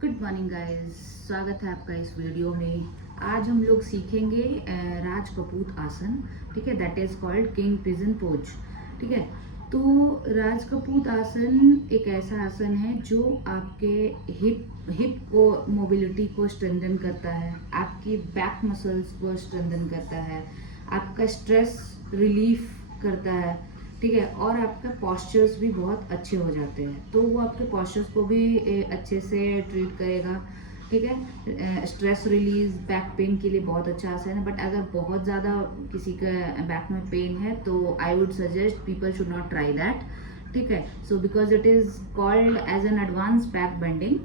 Good morning guys, स्वागत है आपका इस वीडियो में। आज हम लोग सीखेंगे राजकपूत आसन। ठीक है, that is called king pigeon pose. ठीक है, तो राजकपूत आसन एक ऐसा आसन है जो आपके हिप को मोबिलिटी को स्ट्रेंथन करता है, आपकी बैक मसल्स को स्ट्रेंथन करता है, आपका स्ट्रेस रिलीफ करता है। ठीक है, और आपका पॉस्चर्स भी बहुत अच्छे हो जाते हैं, तो वो आपके पॉस्चर्स को भी अच्छे से ट्रीट करेगा। ठीक है, स्ट्रेस रिलीज बैक पेन के लिए बहुत अच्छा आसन है। बट अगर बहुत ज़्यादा किसी का बैक में पेन है तो I would suggest people should not try that. ठीक है, so because it is called as an advance back bending.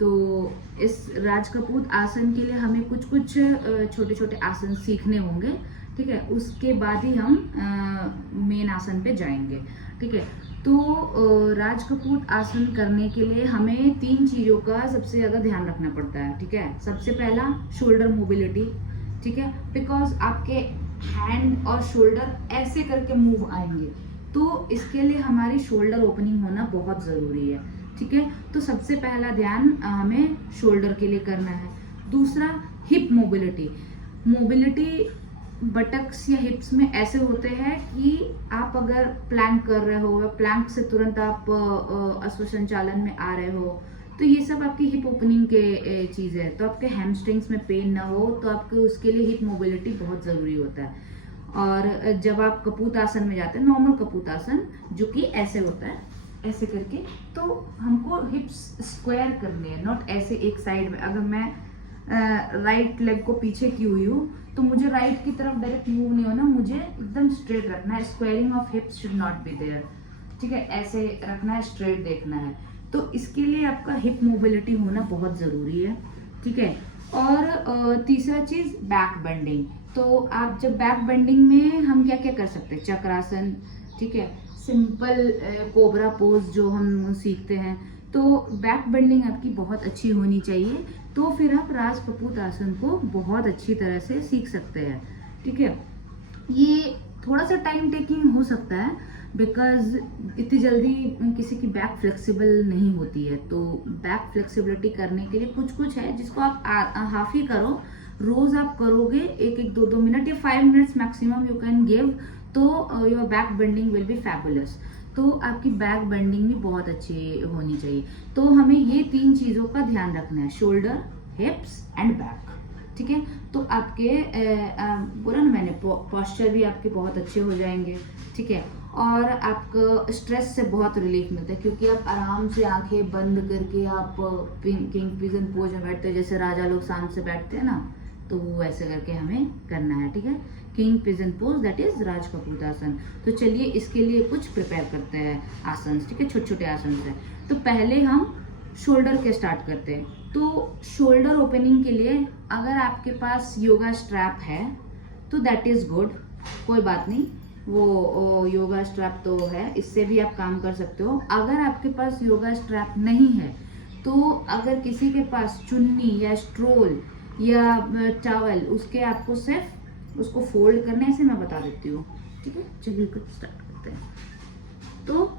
तो इस राजकपूत आसन के लिए हमें कुछ कुछ छोटे छोटे आसन सीखने होंगे। ठीक है, उसके बाद ही हम मेन आसन पे जाएंगे। ठीक है, तो राजकपूत आसन करने के लिए हमें 3 चीज़ों का सबसे ज़्यादा ध्यान रखना पड़ता है। ठीक है, सबसे पहला शोल्डर मोबिलिटी। ठीक है, बिकॉज आपके हैंड और शोल्डर ऐसे करके मूव आएंगे, तो इसके लिए हमारी शोल्डर ओपनिंग होना बहुत ज़रूरी है। ठीक है, तो सबसे पहला ध्यान हमें शोल्डर के लिए करना है। दूसरा, हिप मोबिलिटी। मोबिलिटी बटक्स या हिप्स में ऐसे होते हैं कि आप अगर प्लैंक कर रहे हो या प्लैंक से तुरंत आप अश्वसंचालन में आ रहे हो, तो ये सब आपकी हिप ओपनिंग के चीज़ है। तो आपके हैमस्ट्रिंग्स में पेन ना हो, तो आपके उसके लिए हिप मोबिलिटी बहुत ज़रूरी होता है। और जब आप कपूत आसन में जाते हैं, नॉर्मल कपूत आसन जो कि ऐसे होता है, ऐसे करके, तो हमको हिप्स स्क्वायर करनी है, नॉट ऐसे एक साइड में। अगर मैं राइट लेग को पीछे की हुई हूँ तो मुझे राइट की तरफ डायरेक्ट मूव नहीं होना, मुझे एकदम स्ट्रेट रखना है। Squaring of hips should not be there. ठीक है, ऐसे रखना है, स्ट्रेट देखना है। तो इसके लिए आपका हिप मोबिलिटी होना बहुत ज़रूरी है। ठीक है, और तीसरा चीज़ बैक बेंडिंग। तो आप जब बैक बेंडिंग में हम क्या क्या कर सकते हैं, चक्रासन, ठीक है, सिंपल कोबरा पोज जो हम सीखते हैं, तो बैक बेंडिंग आपकी बहुत अच्छी होनी चाहिए। तो फिर आप राजकपूत आसन को बहुत अच्छी तरह से सीख सकते हैं। ठीक है, ये थोड़ा सा टाइम टेकिंग हो सकता है, बिकॉज इतनी जल्दी किसी की बैक फ्लेक्सिबल नहीं होती है। तो बैक फ्लेक्सिबिलिटी करने के लिए कुछ कुछ है जिसको आप हाफ ही करो, रोज आप करोगे, एक एक दो दो मिनट या 5 minutes maximum you can give, तो your back bending will be fabulous. तो आपकी बैक बेंडिंग भी बहुत अच्छी होनी चाहिए। तो हमें ये 3 चीज़ों का ध्यान रखना है, शोल्डर, हिप्स एंड बैक। ठीक है, तो आपके बोला ना मैंने, पॉस्चर भी आपके बहुत अच्छे हो जाएंगे। ठीक है, और आपको स्ट्रेस से बहुत रिलीफ मिलता है, क्योंकि आप आराम से आंखें बंद करके आप किंग पिजन पोज में बैठते हैं, जैसे राजा लोग शांत से बैठते हैं ना, तो वो वैसे करके हमें करना है। ठीक है, king pigeon pose, that is Rajakapota asana. तो चलिए इसके लिए कुछ प्रिपेयर करते हैं आसन। ठीक है, छोटे छोटे आसन है। तो पहले हम शोल्डर के स्टार्ट करते हैं। तो शोल्डर ओपनिंग के लिए अगर आपके पास योगा स्ट्रैप है तो दैट इज गुड, कोई बात नहीं, वो योगा स्ट्रैप तो है, इससे भी आप काम कर सकते हो। अगर आपके पास योगा स्ट्रैप नहीं है, तो अगर किसी के पास चुन्नी या स्ट्रोल या टॉवल, उसके आपको सिर्फ उसको फोल्ड करने से मैं बता देती हूँ। ठीक है, चलिए कुछ स्टार्ट करते हैं। तो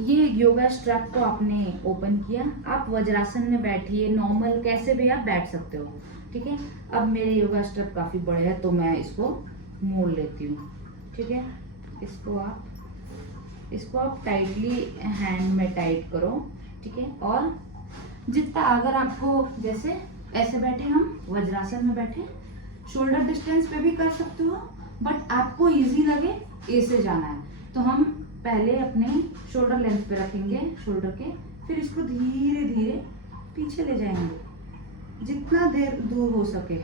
ये योगा स्ट्रैप को आपने ओपन किया, आप वज्रासन में बैठिए, नॉर्मल कैसे भी आप बैठ सकते हो। ठीक है, अब मेरे योगा स्ट्रैप काफ़ी बड़े हैं तो मैं इसको मोड़ लेती हूँ। ठीक है, इसको आप टाइटली हैंड में टाइट करो। ठीक है, और जितना अगर आपको, जैसे ऐसे बैठे, हम वज्रासन में बैठे, शोल्डर डिस्टेंस पे भी कर सकते हो, बट आपको इजी लगे ऐसे जाना है, तो हम पहले अपने शोल्डर लेंथ पे रखेंगे शोल्डर के, फिर इसको धीरे धीरे पीछे ले जाएंगे जितना देर दूर हो सके।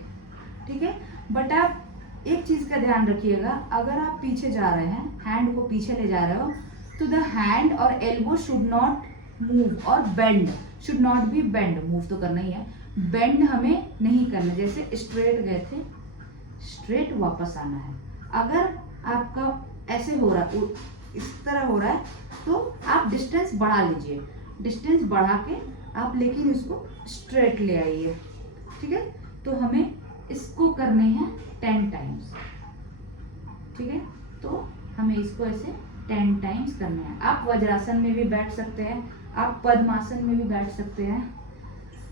ठीक है, बट आप एक चीज का ध्यान रखिएगा, अगर आप पीछे जा रहे हैं, हैंड को पीछे ले जा रहे हो, तो द हैंड और एल्बो शुड नॉट मूव, और bend should not B bend. Move तो करना ही है, बेंड हमें नहीं करना। जैसे स्ट्रेट गए थे, स्ट्रेट वापस आना है। अगर आपका ऐसे हो रहा है, इस तरह हो रहा है, तो आप डिस्टेंस बढ़ा लीजिए, डिस्टेंस बढ़ा के आप लेकिन इसको स्ट्रेट ले आइए। ठीक है, तो हमें इसको करने हैं 10 टाइम्स। ठीक है, तो हमें इसको ऐसे 10 टाइम्स करना है। आप वज्रासन में भी बैठ सकते हैं, आप पद्मासन में भी बैठ सकते हैं।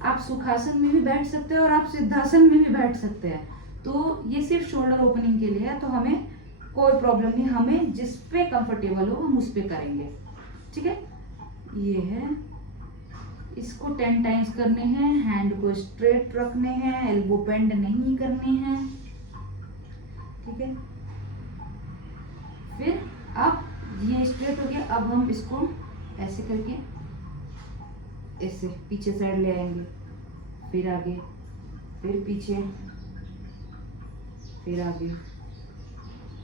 आप सुखासन में भी बैठ सकते हैं और आप सिद्धासन में भी बैठ सकते हैं। तो ये सिर्फ शोल्डर ओपनिंग के लिए है, तो हमें कोई प्रॉब्लम नहीं, हमें जिस पे कंफर्टेबल हो हम उस पे करेंगे। ठीक है, ये है, इसको 10 टाइम्स करने हैं। हैंड को स्ट्रेट रखने हैं, एल्बो बेंड नहीं करने हैं। ठीक है, फिर अब ये स्ट्रेट हो गया। अब हम इसको ऐसे करके ऐसे पीछे साइड ले आएंगे, फिर आगे, फिर पीछे, फिर आगे,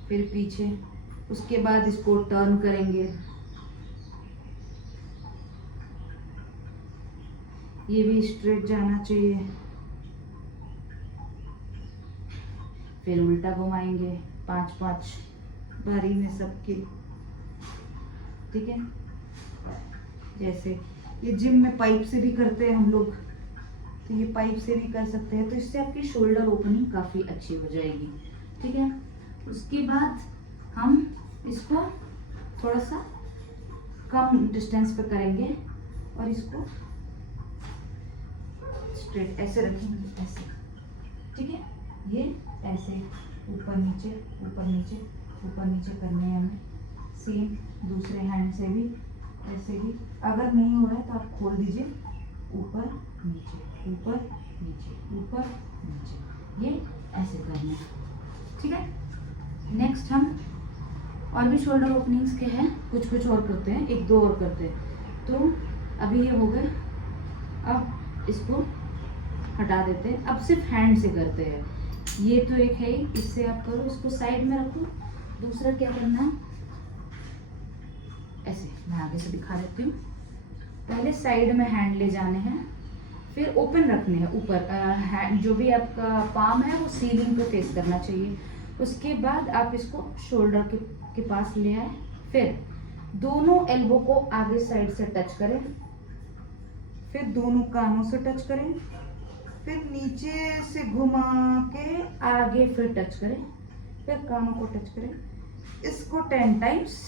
फिर पीछे। उसके बाद इसको टर्न करेंगे, ये भी स्ट्रेट जाना चाहिए। फिर उल्टा घुमाएंगे 5-5 बारी में सबके। ठीक है, जैसे ये जिम में पाइप से भी करते हैं हम लोग, तो ये पाइप से भी कर सकते हैं। तो इससे आपकी शोल्डर ओपनिंग काफ़ी अच्छी हो जाएगी। ठीक है, उसके बाद हम इसको थोड़ा सा कम डिस्टेंस पे करेंगे और इसको स्ट्रेट ऐसे रखेंगे, ऐसे। ठीक है, ये ऐसे ऊपर नीचे, ऊपर नीचे, ऊपर नीचे करने हैं हमें। सेम दूसरे हैंड से भी ऐसे ही। अगर नहीं हो रहा है तो आप खोल दीजिए, ऊपर नीचे, ऊपर नीचे, ऊपर नीचे, ये ऐसे करना है। ठीक है, नेक्स्ट हम और भी शोल्डर ओपनिंग्स के हैं, कुछ और करते हैं, 1-2 और करते हैं। तो अभी ये हो गए, अब इसको हटा देते हैं। अब सिर्फ हैंड से करते हैं। ये तो एक है ही, इससे आप करो, इसको साइड में रखो। दूसरा क्या करना है, ऐसे मैं आगे से दिखा देती हूँ। पहले साइड में हैंड ले जाने हैं, फिर ओपन रखने हैं ऊपर। जो भी आपका पाम है वो सीलिंग पे फेस करना चाहिए। उसके बाद आप इसको शोल्डर के पास ले आए, फिर दोनों एल्बो को आगे साइड से टच करें, फिर दोनों कानों से टच करें, फिर नीचे से घुमा के आगे फिर टच करें, फिर कानों को टच करें। इसको 10 टाइम्स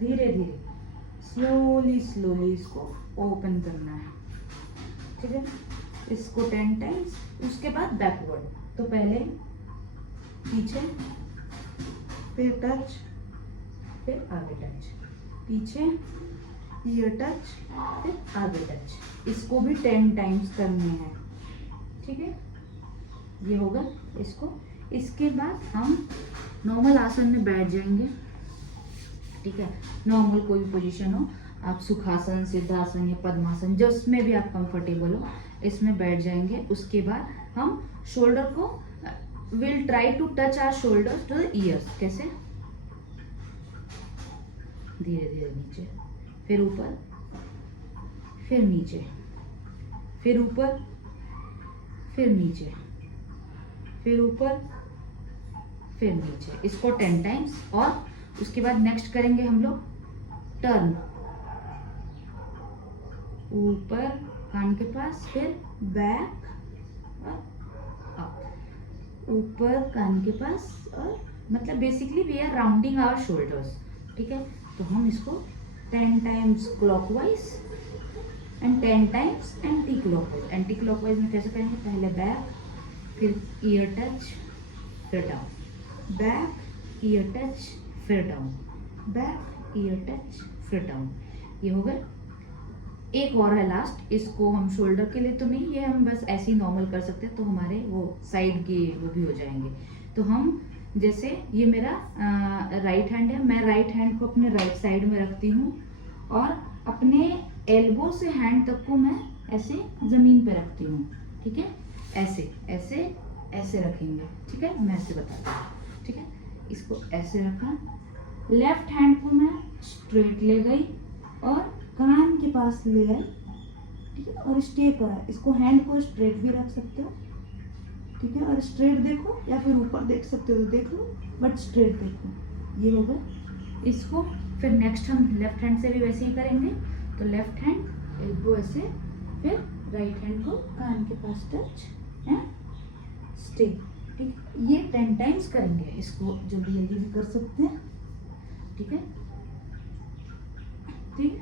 धीरे धीरे, स्लोली इसको ओपन करना है। ठीक है, इसको 10 टाइम्स। उसके बाद बैकवर्ड, तो पहले पीछे, फिर टच, फिर आगे टच, पीछे, ये टच, फिर आगे टच। इसको भी 10 टाइम्स करने हैं। ठीक है, ये होगा इसको। इसके बाद हम नॉर्मल आसन में बैठ जाएंगे। ठीक है, नॉर्मल कोई भी पोजीशन हो, आप सुखासन, सिद्धासन या पद्मासन, जिसमें भी आप कंफर्टेबल हो, इसमें बैठ जाएंगे। उसके बाद हम शोल्डर को will try to touch our shoulder to the ears. कैसे, धीरे धीरे नीचे, फिर ऊपर, फिर नीचे, फिर ऊपर, फिर नीचे, फिर ऊपर, फिर नीचे। इसको 10 टाइम्स। और उसके बाद नेक्स्ट करेंगे हम लोग टर्न, ऊपर कान के पास, फिर बैक और अप, ऊपर कान के पास, और मतलब basically we are rounding our shoulders. ठीक है, तो हम इसको 10 times clockwise and 10 times anti clockwise. Anti clockwise में कैसे करेंगे, पहले बैक, फिर ईयर टच, फिर डाउन, बैक, ईयर टच, फिर डाउन, बैक, ईयर टच, फिर डाउन। ये हो गए। एक और है लास्ट, इसको हम शोल्डर के लिए तो नहीं, ये हम बस ऐसे ही नॉर्मल कर सकते हैं, तो हमारे वो साइड के वो भी हो जाएंगे। तो हम जैसे, ये मेरा राइट हैंड है, मैं राइट हैंड को अपने राइट साइड में रखती हूँ और अपने एल्बो से हैंड तक को मैं ऐसे जमीन पे रखती हूँ। ठीक है, ऐसे ऐसे ऐसे रखेंगे। ठीक है, मैं ऐसे बताती हूँ। ठीक है, इसको ऐसे रखा, लेफ्ट हैंड को मैं स्ट्रेट ले गई और कान के पास ले गए। ठीक है, और स्टे करा। इसको हैंड को स्ट्रेट भी रख सकते हो। ठीक है, और स्ट्रेट देखो या फिर ऊपर देख सकते हो तो देख लो, बट स्ट्रेट देखो। ये होगा इसको। फिर नेक्स्ट हम लेफ्ट हैंड से भी वैसे ही करेंगे। तो लेफ्ट हैंड एल्बो ऐसे, फिर राइट हैंड को कान के पास टच एंड स्टे। ठीक, ये 10 टाइम्स करेंगे। इसको जल्दी जल्दी भी कर सकते हैं। ठीक है, ठीक।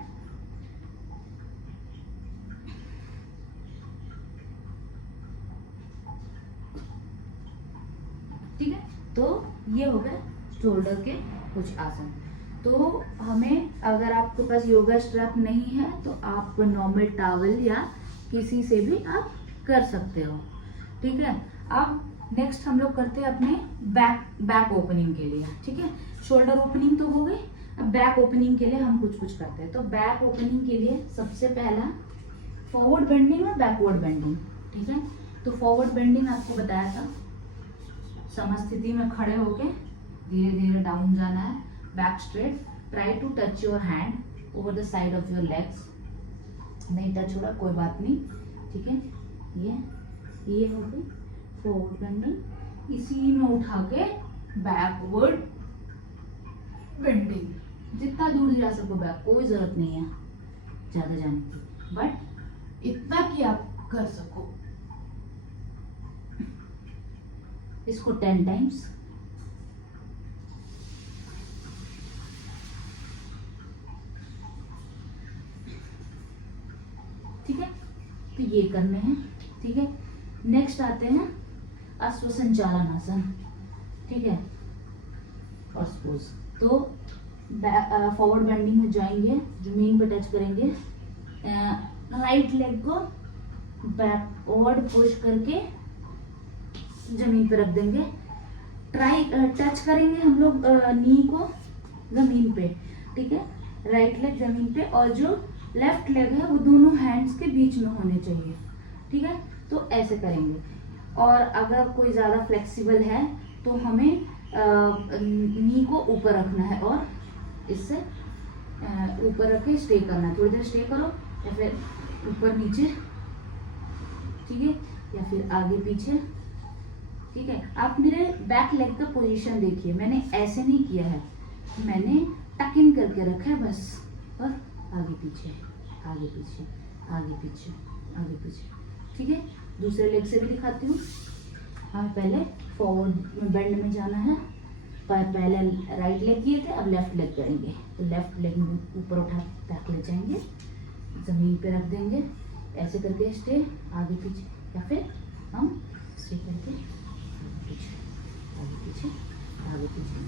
ठीक है, तो ये हो गए शोल्डर के कुछ आसन। तो हमें, अगर आपके पास योगा स्ट्रैप नहीं है तो आप नॉर्मल टॉवल या किसी से भी आप कर सकते हो। ठीक है, अब नेक्स्ट हम लोग करते हैं अपने बैक ओपनिंग के लिए। ठीक है, शोल्डर ओपनिंग तो हो गई, अब बैक ओपनिंग के लिए हम कुछ करते हैं। तो बैक ओपनिंग के लिए सबसे पहला फॉरवर्ड बेंडिंग और बैकवर्ड बेंडिंग। ठीक है, तो फॉरवर्ड बेंडिंग आपको बताया था, समस्थिति में खड़े होके धीरे धीरे डाउन जाना है, back straight, try to touch your hand over the side of your legs. नहीं टच हो रहा कोई बात नहीं, ठीक है, ये हो गई फॉरवर्ड बेंडिंग। इसी में उठा के बैकवर्ड बेंडिंग, जितना दूर जा सको बैक, कोई जरूरत नहीं है ज्यादा जाने की, बट इतना कि आप कर सको। इसको 10 टाइम्स। ठीक है, तो ये करने हैं। ठीक है, नेक्स्ट आते हैं अश्व संचालन आसन। ठीक है, और सपोज तो फॉरवर्ड बेंडिंग में जाएंगे, जमीन पे टच करेंगे, राइट लेग को बैकवर्ड पुश करके जमीन पे रख देंगे, ट्राई टच करेंगे हम लोग नी को जमीन पे। ठीक है, राइट लेग जमीन पे और जो लेफ्ट लेग है वो दोनों हैंड्स के बीच में होने चाहिए। ठीक है, तो ऐसे करेंगे। और अगर कोई ज़्यादा फ्लेक्सिबल है तो हमें नी को ऊपर रखना है और इससे ऊपर रख के स्टे करना है। थोड़ी देर स्टे करो या फिर ऊपर नीचे, ठीक है, या फिर आगे पीछे। ठीक है, आप मेरे बैक लेग का पोजीशन देखिए, मैंने ऐसे नहीं किया है, मैंने टक इन करके रखा है बस, और आगे पीछे आगे पीछे आगे पीछे आगे पीछे। ठीक है, दूसरे लेग से भी दिखाती हूँ। हमें पहले फॉरवर्ड बेंड में जाना है, पहले राइट लेग किए थे, अब लेफ्ट लेग करेंगे। तो लेफ्ट लेग में ऊपर उठा बैक ले जाएंगे, जमीन पे रख देंगे, ऐसे करके स्टे, आगे पीछे, या फिर हम स्टे करके आगे पीछे आगे पीछे आगे पीछे।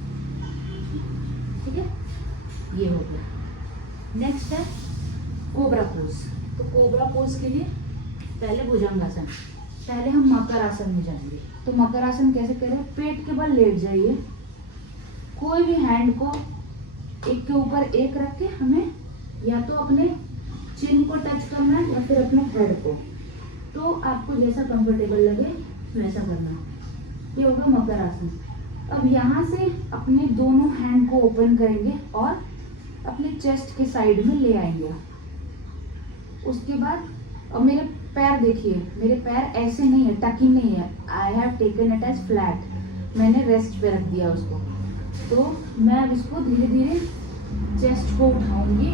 ठीक है, ये हो गया। नेक्स्ट है कोबरा पोज। तो कोबरा पोज के लिए पहले भुजंगासन, पहले हम मकर आसन में जाएंगे। तो मकर आसन कैसे करें, पेट के बल लेट जाइए, कोई भी हैंड को एक के ऊपर एक रख के हमें या तो अपने चिन को टच करना है या फिर अपने हेड को, तो आपको जैसा कंफर्टेबल लगे वैसा करना। ये होगा मकर आसन। अब यहाँ से अपने दोनों हैंड को ओपन करेंगे और अपने चेस्ट के साइड में ले आएंगे। उसके बाद अब मेरे पैर देखिए, मेरे पैर ऐसे नहीं है, टकिंग नहीं है, I have taken it as flat, मैंने रेस्ट पे रख दिया उसको। तो मैं अब इसको धीरे धीरे चेस्ट को उठाऊंगी।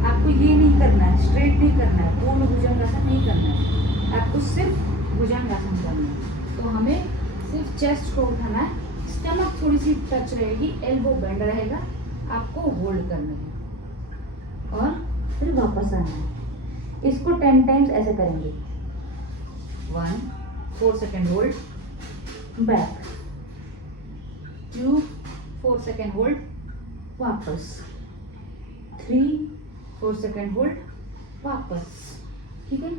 आपको ये नहीं करना है, स्ट्रेट नहीं करना है, पूर्ण भुजंगासन नहीं करना है, आपको सिर्फ भुजंगासन करना है। तो हमें सिर्फ चेस्ट को उठाना है, स्टमक थोड़ी सी टच रहेगी, एल्बो बेंड रहेगा, आपको होल्ड करना है और फिर वापस आना है। इसको 10 टाइम्स ऐसे करेंगे। 1 4 second hold, back 2 4 second hold, वापस 3 4 सेकेंड होल्ड, वापस। ठीक है,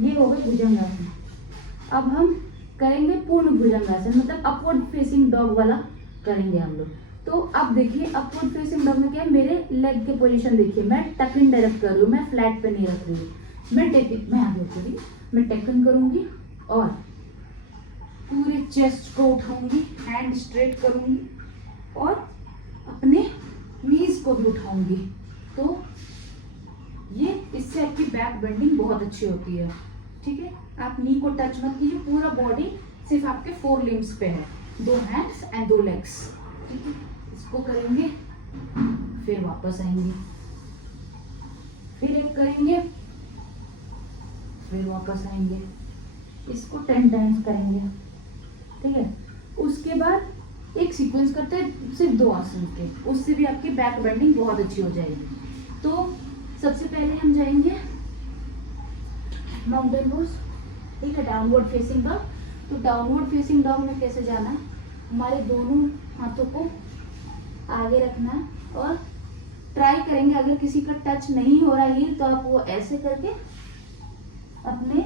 ये हो गया भुजंगासन। अब हम करेंगे पूर्ण भुजंगासन, मतलब अपवर्ड फेसिंग डॉग वाला करेंगे हम लोग। तो अब देखिए अपवर्ड फेसिंग डॉग में क्या है, मेरे लेग के पोजीशन देखिए, मैं टक इन डायरेक्ट कर रही हूँ, मैं फ्लैट पे नहीं रख रही हूँ, मैं आगे उठ रही, मैं टक इन करूंगी और पूरे चेस्ट को उठाऊंगी, हैंड स्ट्रेट करूंगी और अपने नीज को भी उठाऊंगी। तो ये इससे आपकी बैक बेंडिंग बहुत अच्छी होती है। ठीक है, आप नी को टच मत कीजिए, पूरा बॉडी सिर्फ आपके 4 लिम्स पे है, 2 हैंड्स एंड 2 लेग्स। ठीक है, इसको करेंगे, फिर वापस आएंगे, फिर एक करेंगे, फिर वापस आएंगे, इसको 10 टाइम्स करेंगे। ठीक है, उसके बाद एक सीक्वेंस करते हैं सिर्फ 2 आसन के, उससे भी आपकी बैक बेंडिंग बहुत अच्छी हो जाएगी। तो सबसे पहले हम जाएंगे माउंटेन पोज। ठीक है, डाउनवर्ड फेसिंग डॉग। तो डाउनवर्ड फेसिंग डॉग में कैसे जाना है, हमारे दोनों हाथों को आगे रखना है और ट्राई करेंगे, अगर किसी का टच नहीं हो रहा है तो आप वो ऐसे करके अपने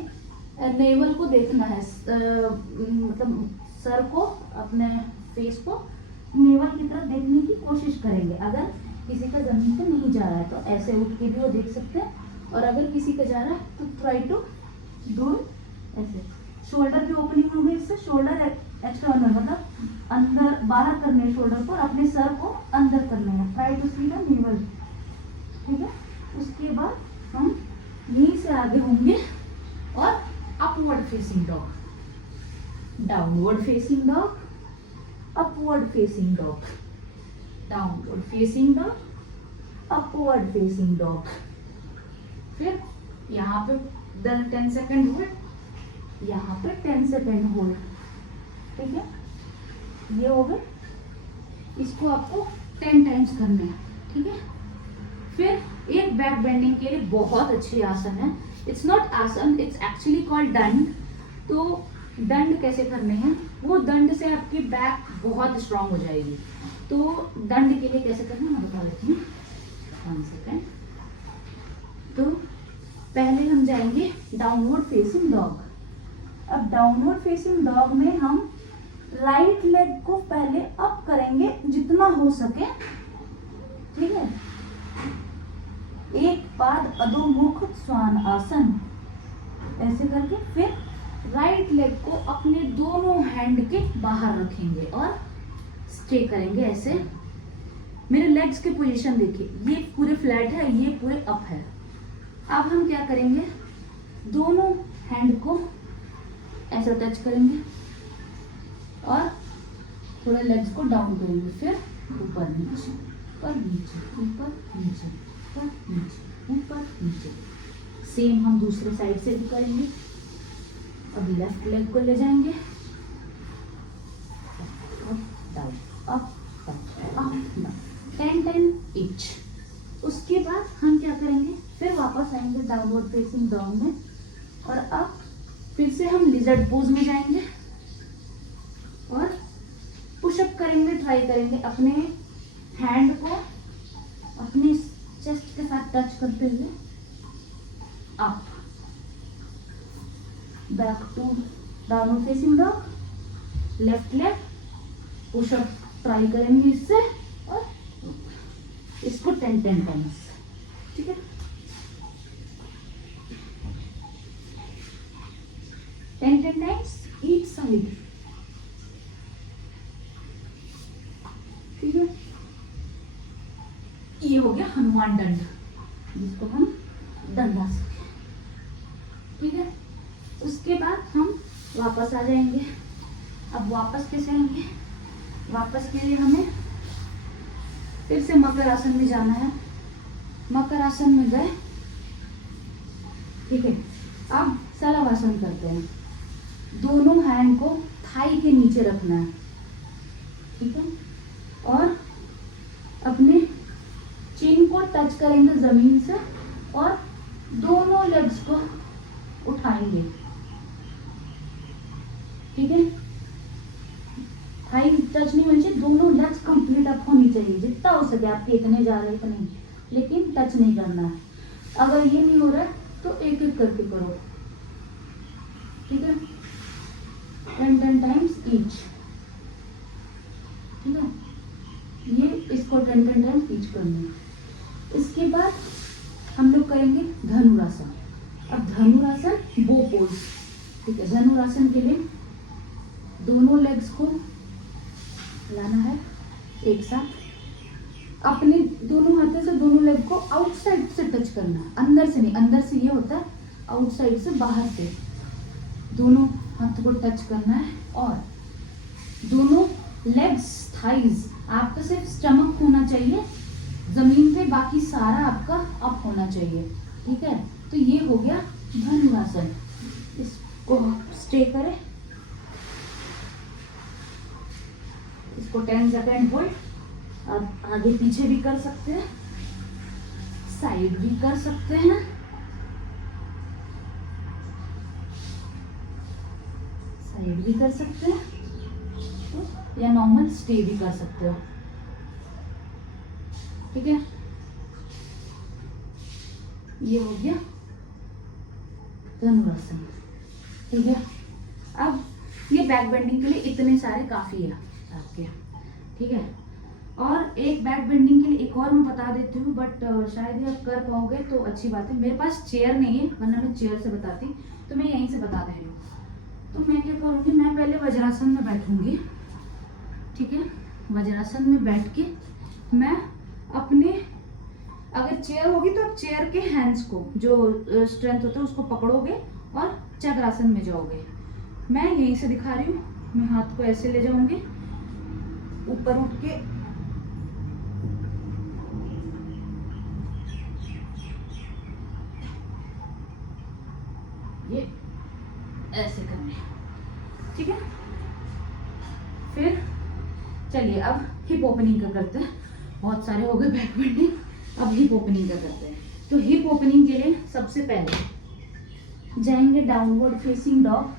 नेवल को देखना है, मतलब सर को, अपने फेस को नेवल की तरफ देखने की कोशिश करेंगे। अगर किसी का जमीन पे नहीं जा रहा है तो ऐसे उठ के भी वो देख सकते हैं, और अगर किसी का जा रहा है तो ट्राई टू डू ऐसे। शोल्डर की ओपनिंग होगी, इससे शोल्डर एक्सटर्नल मतलब अंदर बाहर करने हैं शोल्डर को, और अपने सर को अंदर करने हैं। Try to see the navel, ठीक है। उसके बाद हम यहीं से आगे होंगे और upward facing dog, downward facing dog, upward facing dog, downward facing dog, upward facing dog. फिर यहाँ पे 10 सेकेंड होल्ड, यहाँ पे 10 सेकेंड होल्ड, ठीक है। ये हो गए, इसको आपको 10 टाइम्स करने हैं, ठीक है। फिर एक बैक बेंडिंग के लिए बहुत अच्छी आसन है, इट्स नॉट आसन, इट्स एक्चुअली कॉल्ड दंड। तो दंड कैसे करने हैं, वो दंड से आपकी बैक बहुत स्ट्रांग हो जाएगी। तो दंड के लिए कैसे करना मैं बता देती हूँ, 1 सेकेंड। तो पहले हम जाएंगे डाउनवर्ड फेसिंग डॉग। अब डाउनवर्ड फेसिंग डॉग में हम राइट लेग को पहले अप करेंगे जितना हो सके, ठीक है। एक पाद अधोमुख श्वान आसन ऐसे करके, फिर राइट लेग को अपने दोनों हैंड के बाहर रखेंगे और स्टे करेंगे ऐसे। मेरे लेग्स के पोजीशन देखिए, ये पूरे फ्लैट है, ये पूरे अप है। अब हम क्या करेंगे, दोनों हैंड को ऐसा टच करेंगे और थोड़ा लेग्स को डाउन करेंगे, फिर ऊपर नीचे, ऊपर नीचे, ऊपर नीचे, ऊपर नीचे, ऊपर नीचे। सेम हम दूसरे साइड से भी करेंगे। अब लेफ्ट लेग को ले जाएंगे, up down, up down, up down, 10 each. उसके बाद हम क्या करेंगे, फिर वापस आएंगे डाउनवर्ड फेसिंग डॉग में, और अब फिर से हम लिजर्ड पोज में जाएंगे और पुशअप करेंगे, ट्राई करेंगे अपने हैंड को अपने चेस्ट के साथ टच करते हुए up, back to downward facing dog, left leg pushup try करेंगे इससे, और इसको 10 टाइम्स, ठीक है। 10 टाइम्स ईच साइड, ठीक है। ये हो गया हनुमान दंड, जिसको हम दंडासन, ठीक है। उसके बाद हम वापस आ जाएंगे। अब वापस कैसे आएंगे, वापस के लिए हमें फिर से मकर आसन में जाना है। मकर आसन में गए, ठीक है। अब सलावासन करते हैं, दोनों हैंड को थाई के नीचे रखना है, ठीक है, और अपने चिन को टच करेंगे जमीन से और दोनों लेग्स को उठाएंगे, ठीक है। थाई टच नहीं होनी चाहिए, दोनों लेग्स कंप्लीट अप होनी चाहिए, जितना हो सके आपके इतने जा रहे इतने, लेकिन टच नहीं करना है। अगर ये नहीं हो रहा है तो एक एक करके करो, ठीक है। 10 टाइम्स ईच, ठीक है। ये इसको 10 टाइम्स ईच करना है। इसके बाद हम लोग करेंगे धनुरासन। अब धनुरासन बो पोज, ठीक है। धनुरासन के लिए दोनों लेग्स को लाना है एक साथ, अपने दोनों हाथों से दोनों लेग को आउटसाइड से टच करना है, अंदर से नहीं। अंदर से ये होता है, आउटसाइड से बाहर से दोनों हाथ को टच करना है, और दोनों लेग्स थाइज आपका सिर्फ स्टमक होना चाहिए जमीन पे, बाकी सारा आपका अप होना चाहिए, ठीक है। तो ये हो गया धनुरासन। इसको स्टे करें, इसको 10 सेकेंड होल्ड। अब आगे पीछे भी कर सकते हैं, साइड भी कर सकते हैं, साइड भी कर सकते हैं या नॉर्मल स्टे भी कर सकते हो। ठीक है, ये हो गया धनुरासन। ठीक है, अब ये बैक बेंडिंग के लिए इतने सारे काफी है आपके। ठीक है, और एक बैक बेंडिंग के लिए एक और मैं बता देती हूँ, बट शायद ये आप कर पाओगे तो अच्छी बात है। मेरे पास चेयर नहीं है, वरना मैं चेयर से बताती, तो मैं यहीं से बता दे रही हूँ। तो मैं क्या करूँगी, मैं पहले वज्रासन में बैठूंगी। ठीक है, वज्रासन में बैठ के मैं अपने, अगर चेयर होगी तो आप चेयर के हैंड्स को जो स्ट्रेंथ होता है उसको पकड़ोगे और चक्रासन में जाओगे। मैं यहीं से दिखा रही हूँ, मैं हाथ को ऐसे ले जाऊंगी, ऊपर उठ के ये ऐसे करने। ठीक है, फिर चलिए अब हिप ओपनिंग का करते हैं। बहुत सारे हो गए बैक बेंडिंग, अब हिप ओपनिंग का करते हैं। तो हिप ओपनिंग के लिए सबसे पहले जाएंगे downward facing dog.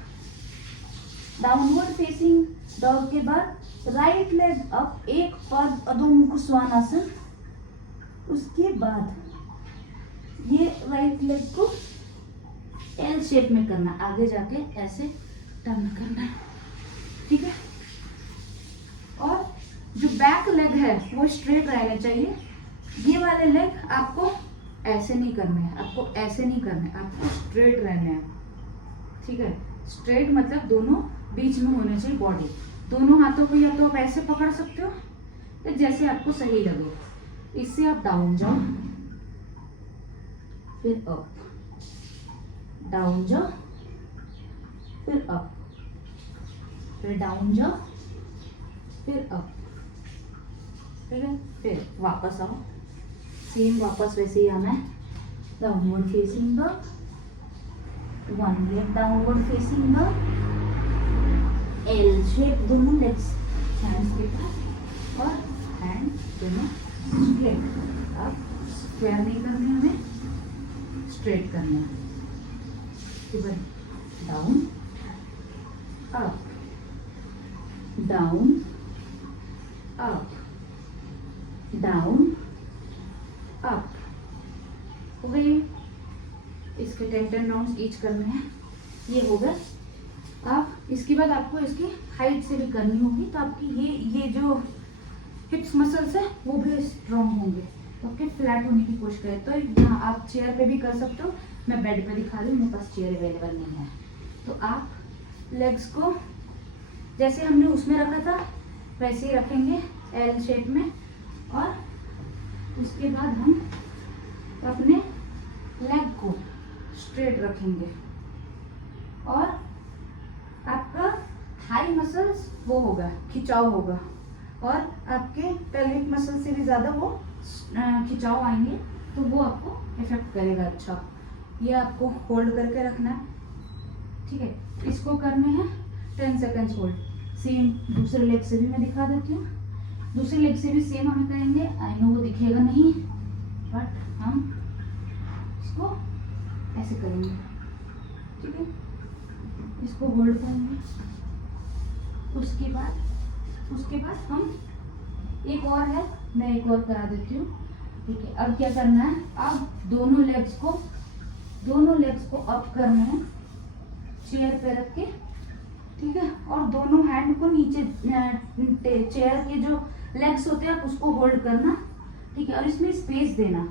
Downward facing dog के बाद राइट लेग अप, एक पद अधोमुख श्वानासन। उसके बाद ये राइट लेग को एल शेप में करना, आगे जाके ऐसे टर्न करना है। ठीक है, और जो बैक लेग है वो स्ट्रेट रहना चाहिए। ये वाले लेग आपको ऐसे नहीं करने हैं, आपको ऐसे नहीं करना है, आपको स्ट्रेट रहने हैं। ठीक है, स्ट्रेट मतलब दोनों बीच में होने चाहिए बॉडी। दोनों हाथों को या तो आप ऐसे पकड़ सकते हो या जैसे आपको सही लगे। इससे आप डाउन जाओ, फिर अप, डाउन जाओ, फिर अप, फिर डाउन जाओ, फिर अप। ठीक है, फिर वापस आओ, सेम वापस वैसे ही आना है। Downward facing dog, one leg downward facing dog, L shape दोनों लेग्स हैंड्स के पास और हैंड दोनों स्ट्रेट। अब स्क्वायर नहीं करने हमें, स्ट्रेट करना है। Down up, down up, down up. हो गई, इसके 10 राउंड्स ईच करने हैं। ये हो गया। आप इसके बाद आपको इसकी हाइट से भी करनी होगी, तो आपकी ये जो हिप्स मसल्स है वो भी स्ट्रॉन्ग होंगे। ओके, फ्लैट होने की कोशिश करें। तो यहाँ आप चेयर पे भी कर सकते हो, मैं बेड पे दिखा रही हूँ, मेरे पास चेयर अवेलेबल नहीं है। तो आप लेग्स को जैसे हमने उसमें रखा था वैसे ही रखेंगे एल शेप में, और उसके बाद हम अपने लेग को स्ट्रेट रखेंगे और आपका थाई मसल्स वो होगा, खिंचाव होगा, और आपके पेल्विक मसल से भी ज़्यादा वो खिंचाव आएंगे, तो वो आपको इफेक्ट करेगा। अच्छा, ये आपको होल्ड करके रखना है। ठीक है, इसको करने हैं 10 सेकेंड्स होल्ड। सेम दूसरे लेग से भी मैं दिखा देती हूँ। दूसरे लेग से भी सेम हम करेंगे। आई नो वो दिखेगा नहीं, बट हम इसको ऐसे करेंगे। ठीक है, इसको होल्ड करेंगे। उसके बाद हम एक और है, मैं एक और करा देती हूँ। ठीक है, अब क्या करना है, अब दोनों लेग्स को अप करना है चेयर पे रख के। ठीक है, और दोनों हैंड को नीचे चेयर के जो लेग्स होते हैं आप उसको होल्ड करना। ठीक है, और इसमें स्पेस देना,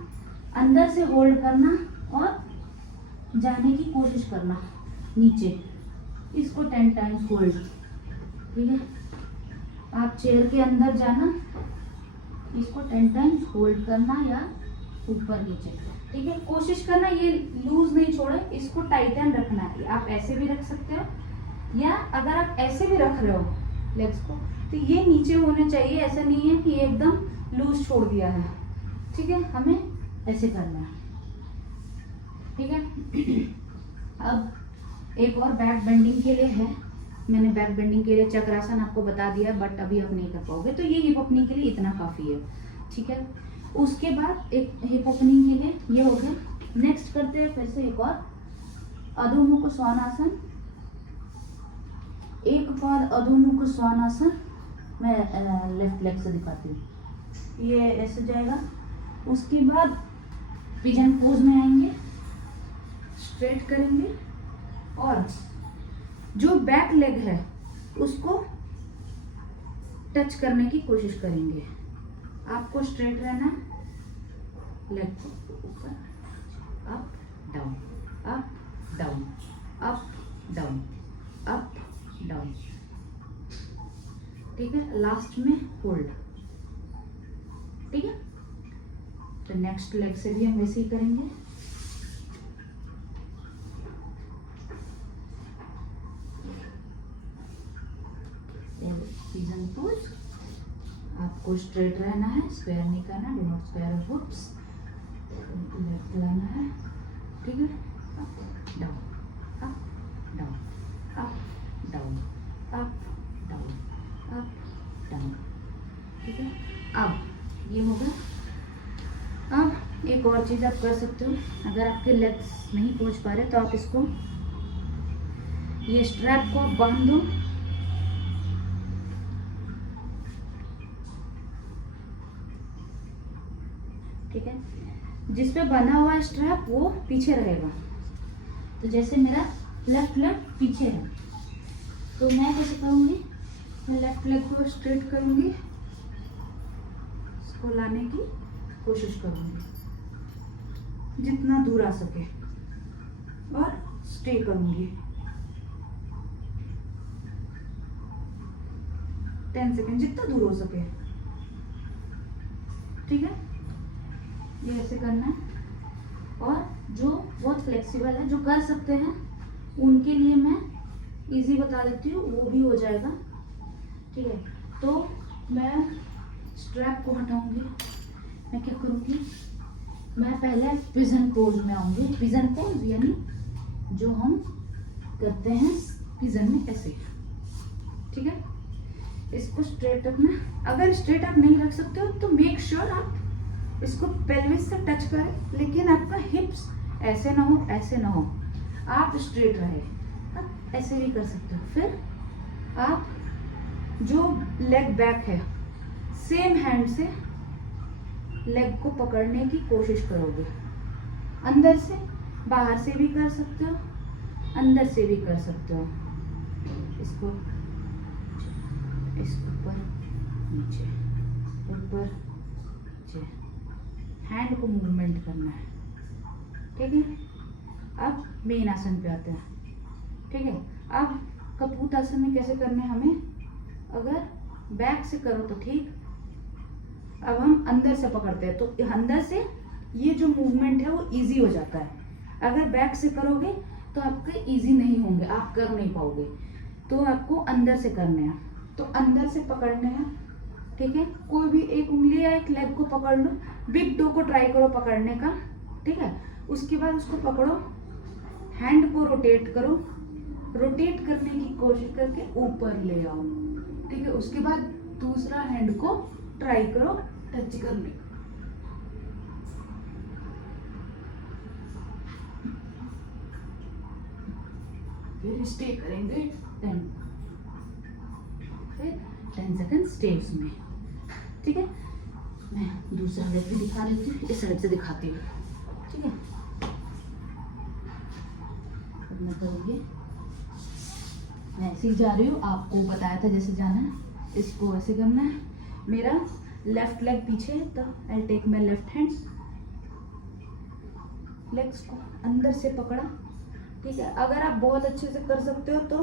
अंदर से होल्ड करना और जाने की कोशिश करना नीचे। इसको 10 टाइम्स होल्ड। ठीक है, आप चेयर के अंदर जाना, इसको 10 टाइम्स होल्ड करना या ऊपर नीचे। ठीक है, कोशिश करना ये लूज नहीं छोड़े, इसको टाइटन रखना है। आप ऐसे भी रख सकते हो, या अगर आप ऐसे भी रख रहे हो लेग्स को तो ये नीचे होने चाहिए। ऐसा नहीं है कि ये एकदम लूज छोड़ दिया है। ठीक है, हमें ऐसे करना है। ठीक है, अब एक और बैक बेंडिंग के लिए है। मैंने बैक बेंडिंग के लिए चक्रासन आपको बता दिया, बट अभी आप नहीं कर पाओगे, तो ये हिप ओपनिंग के लिए इतना काफ़ी है। ठीक है, उसके बाद एक हिप ओपनिंग के लिए ये हो गया। नेक्स्ट करते हैं फिर से एक और अधोमुख श्वानासन। एक बार अधोमुख श्वानासन मैं लेफ्ट लेग से दिखाती हूँ। ये ऐसे जाएगा, उसके बाद पिजन पोज में आएंगे, स्ट्रेट करेंगे और जो बैक लेग है उसको टच करने की कोशिश करेंगे। आपको स्ट्रेट रहना, लेग को ऊपर, up down, up down, up down, up down. ठीक है, लास्ट में होल्ड। ठीक है, तो नेक्स्ट लेग से भी हम वैसे ही करेंगे। पिजन पोज, आपको स्ट्रेट रहना है, स्क्वायर नहीं करना, डू नॉट स्क्वायर हिप्स, लेफ्ट लाना है। ठीक है, up down, up down, up down, up down, up down. ठीक है, अब ये होगा। अब एक और चीज़ आप कर सकते हो, अगर आपके लेग्स नहीं पहुंच पा रहे तो आप इसको, ये स्ट्रैप को आप बांध दो। ठीक है, जिस पे बना हुआ स्ट्रैप वो पीछे रहेगा। तो जैसे मेरा लेफ्ट लेग पीछे है तो मैं कैसे करूँगी, मैं लेफ्ट लेग को स्ट्रेट करूँगी, इसको लाने की कोशिश करूँगी जितना दूर आ सके और स्टे करूँगी 10 सेकेंड, जितना दूर हो सके। ठीक है, ये ऐसे करना है। और जो बहुत फ्लेक्सिबल है, जो कर सकते हैं, उनके लिए मैं इजी बता देती हूँ, वो भी हो जाएगा। ठीक है, तो मैं स्ट्रैप को हटाऊंगी। मैं क्या करूँगी, मैं पहले पिजन पोज में आऊँगी। पिजन पोज यानी जो हम करते हैं पिजन में ऐसे। ठीक है, इसको स्ट्रेट रखना। अगर स्ट्रेट आप नहीं रख सकते हो तो मेक श्योर आप इसको पेल्विस से टच करें, लेकिन आपका हिप्स ऐसे ना हो, ऐसे ना हो, आप स्ट्रेट रहे। आप ऐसे भी कर सकते हो। फिर आप जो लेग बैक है, सेम हैंड से लेग को पकड़ने की कोशिश करोगे। अंदर से, बाहर से भी कर सकते हो, अंदर से भी कर सकते हो। इसको ऊपर नीचे, ऊपर नीचे, हैंड को मूवमेंट करना है। ठीक है, अब मेन आसन पे आते हैं। ठीक है, अब कपूत आसन में कैसे करना है हमें, अगर बैक से करो तो ठीक। अब हम अंदर से पकड़ते हैं तो अंदर से ये जो मूवमेंट है वो इजी हो जाता है। अगर बैक से करोगे तो आपके इजी नहीं होंगे, आप कर नहीं पाओगे। तो आपको अंदर से करने हैं, तो अंदर से पकड़ने हैं। ठीक है, कोई भी एक उंगली या एक लेग को पकड़ लो, बिग टो को ट्राई करो पकड़ने का। ठीक है, उसके बाद उसको पकड़ो, हैंड को रोटेट करो, रोटेट करने की कोशिश करके ऊपर ले आओ। ठीक है, उसके बाद दूसरा हैंड को ट्राई करो टच करने का। फिर स्टे करेंगे 10 सेकेंड स्टे उसमें। ठीक है, मैं दूसरा लेग भी दिखा देती हूँ, इस साइड से दिखाती हूँ। ठीक है, अब मैं करूँगी, मैं ऐसे ही जा रही हूँ, आपको बताया था जैसे जाना है, इसको ऐसे करना है। मेरा लेफ्ट लेग पीछे है तो I take my left hand, legs को अंदर से पकड़ा। ठीक है, अगर आप बहुत अच्छे से कर सकते हो तो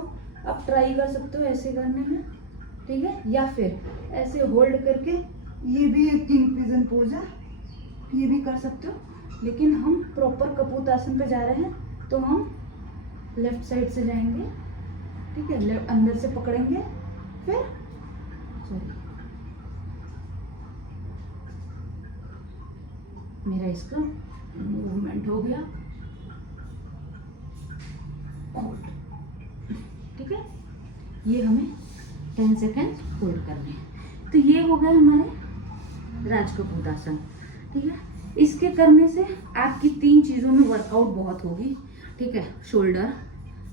आप ट्राई कर सकते हो ऐसे करने में। ठीक है, या फिर ऐसे होल्ड करके, ये भी एक किंग पिजन पोज है, ये भी कर सकते हो। लेकिन हम प्रॉपर कपूत आसन पे जा रहे हैं तो हम लेफ्ट साइड से जाएंगे। ठीक है, अंदर से पकड़ेंगे, फिर मेरा इसका मूवमेंट हो गया। ठीक है, ये हमें 10 सेकेंड होल्ड करने हैं। तो ये हो गया हमारे राजकपूत आसन। ठीक है, इसके करने से आपकी 3 चीज़ों में वर्कआउट बहुत होगी। ठीक है, शोल्डर,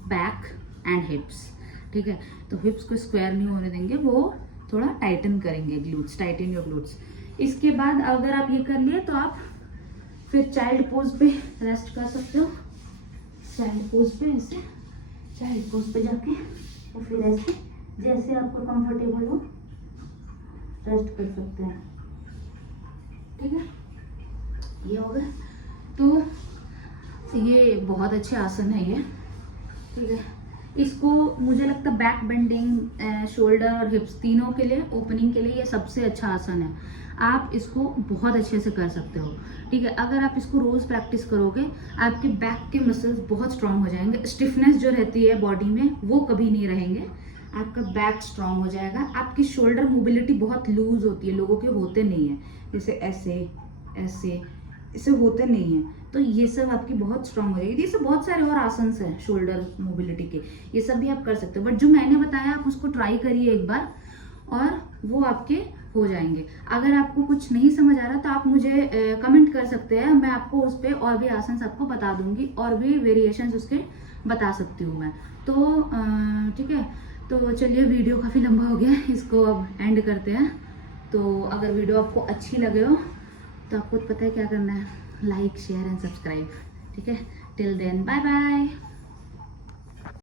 बैक एंड हिप्स। ठीक है। तो हिप्स को स्क्वायर नहीं होने देंगे, वो थोड़ा टाइटन करेंगे ग्लूट्स, टाइटन योर ग्लूट्स। इसके बाद अगर आप ये कर लिए तो आप फिर चाइल्ड पोज पे रेस्ट कर सकते हो। चाइल्ड पोज पे ऐसे, चाइल्ड पोज पे जाके और फिर ऐसे जैसे आपको कंफर्टेबल हो रेस्ट कर सकते हैं, ठीक है। ये हो गया। तो ये बहुत अच्छे आसन है ये, ठीक है। इसको मुझे लगता है बैक बेंडिंग, शोल्डर और हिप्स तीनों के लिए, ओपनिंग के लिए ये सबसे अच्छा आसन है। आप इसको बहुत अच्छे से कर सकते हो, ठीक है। अगर आप इसको रोज प्रैक्टिस करोगे आपके बैक के मसल्स बहुत स्ट्रांग हो जाएंगे। स्टिफनेस जो रहती है बॉडी में वो कभी नहीं रहेंगे, आपका बैक स्ट्रांग हो जाएगा। आपकी शोल्डर मोबिलिटी बहुत लूज होती है, लोगों के होते नहीं है, जैसे ऐसे ऐसे इसे होते नहीं है। तो ये सब आपकी बहुत स्ट्रांग हो जाएगी। ये सब बहुत सारे और आसन हैं शोल्डर मोबिलिटी के, ये सब भी आप कर सकते हो। बट जो मैंने बताया आप उसको ट्राई करिए एक बार और वो आपके हो जाएंगे। अगर आपको कुछ नहीं समझ आ रहा तो आप मुझे कमेंट कर सकते हैं, मैं आपको उस पर और भी आसन आपको बता दूंगी और भी वेरिएशंस उसके बता सकती हूँ मैं। तो ठीक है। तो चलिए वीडियो काफ़ी लंबा हो गया, इसको अब एंड करते हैं। तो अगर वीडियो आपको अच्छी लगे हो तो आपको पता है क्या करना है, लाइक शेयर एंड सब्सक्राइब, ठीक है। Till then bye bye.